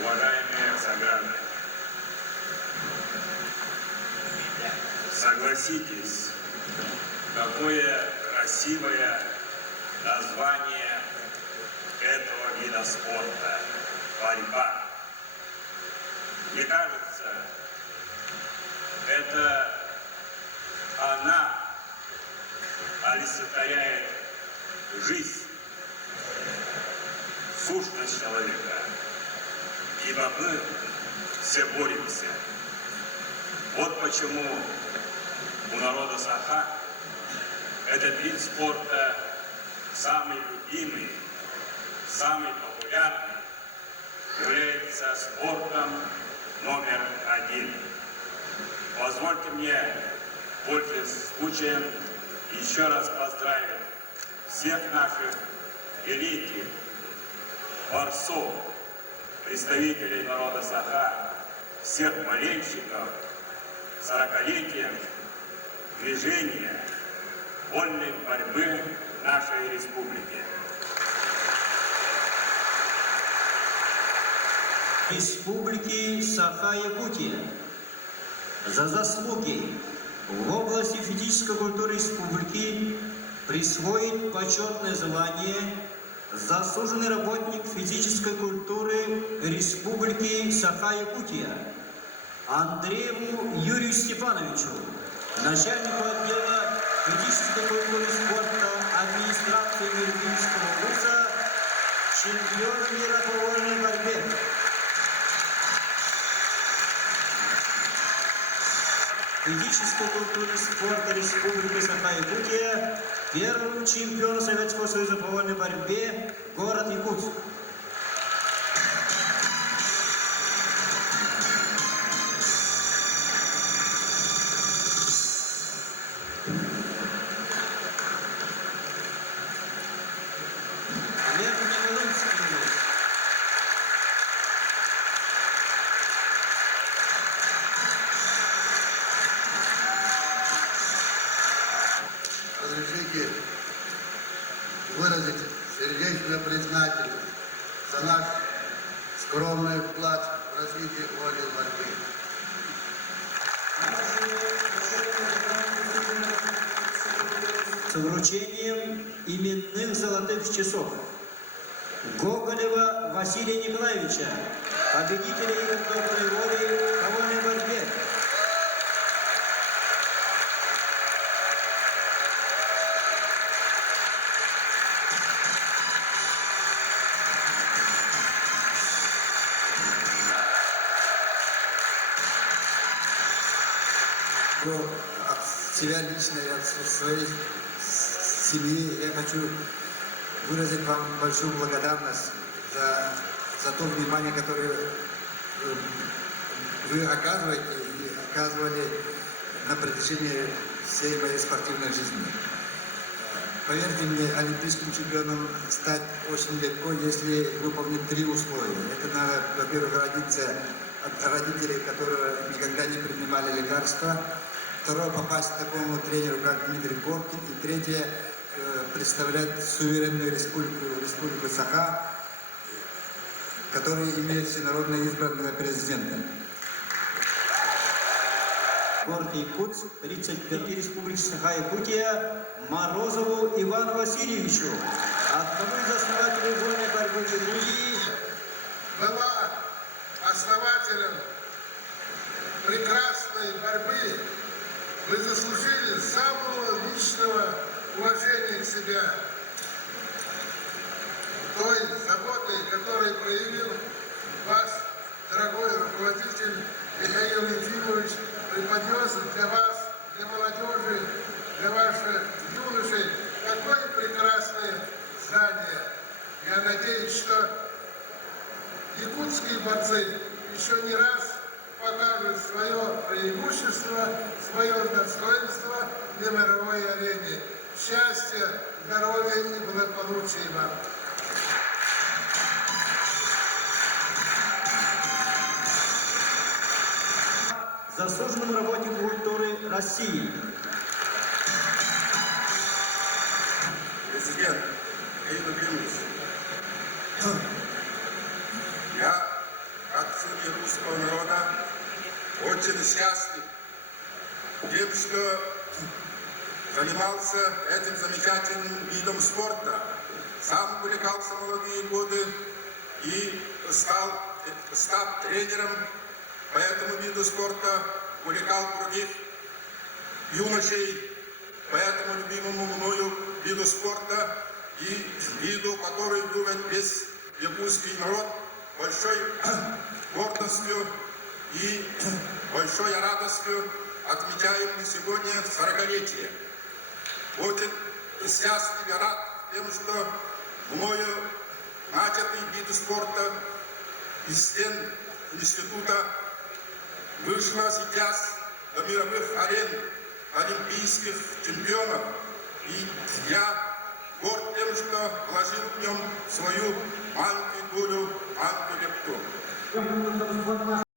Уважаемые сограждане, согласитесь, какое красивое название этого вида спорта – борьба. Мне кажется, это она олицетворяет жизнь, сущность человека, ибо мы все боремся. Вот почему у народа Саха этот вид спорта самый любимый, самый популярный, является спортом номер один. Позвольте мне, пользуясь случаем, еще раз поздравить всех наших великих борцов, представителей народа Саха, всех болельщиков с 40-летием движения вольной борьбы нашей республики. Республики Саха-Якутия за заслуги в области физической культуры республики присвоить почетное звание заслуженный работник физической культуры Республики Саха-Якутия Андрееву Юрию Степановичу, начальнику отдела физической культуры и спорта администрации Юридического вуза, чемпион мира по вольной борьбе. Физической культуры и спорта Республики Саха-Якутия первым чемпионом Советского Союза по вольной борьбе город Якутск. Разрешите выразить сердечную признательность за наш скромный вклад в развитие вольной борьбы. С вручением именных золотых часов Гоголева Василия Николаевича, победителя игр доброй воли по вольной борьбе. От себя лично и от своей семьи я хочу выразить вам большую благодарность за то внимание, которое вы оказываете и оказывали на протяжении всей моей спортивной жизни. Поверьте мне, олимпийским чемпионом стать очень легко, если выполнить 3 условия. Это надо, во-первых, родиться от родителей, которые никогда не принимали лекарства. Второе, попасть к такому тренеру, как Дмитрий Горкин. И третье, представлять суверенную республику Саха, которая имеет всенародно избранного президента. Город Якутск, 35-й Республики Саха-Якутия Морозову Ивану Васильевичу, одному из основателей вольной борьбы в Якутии. Была основателем прекрасной борьбы. Вы заслужили самого личного уважения к себе, той заботой, которую проявил ваш дорогой руководитель Михаил Ефимович, преподнес для вас, для молодежи, для ваших юношей такое прекрасное здание. Я надеюсь, что якутские борцы еще не раз покажут свое преимущество, свое достоинство на мировой арене. Счастья, здоровья и благополучия вам! Заслуженному работнику культуры России. Президент Ильич, я, как сын русского народа, очень счастлив тем, что занимался этим замечательным видом спорта. Сам увлекался в молодые годы и став тренером по этому виду спорта, увлекал других юношей по этому любимому мною виду спорта и виду, который любит весь якутский народ, большой гордостью и большой радостью отмечаем мы сегодня 40-летие. Очень счастлив и рад тем, что мною начатый вид спорта из стен института вышла сейчас до мировых арен олимпийских чемпионов. И я горд тем, что вложил в нем свою маленькую долю, маленькую лепту.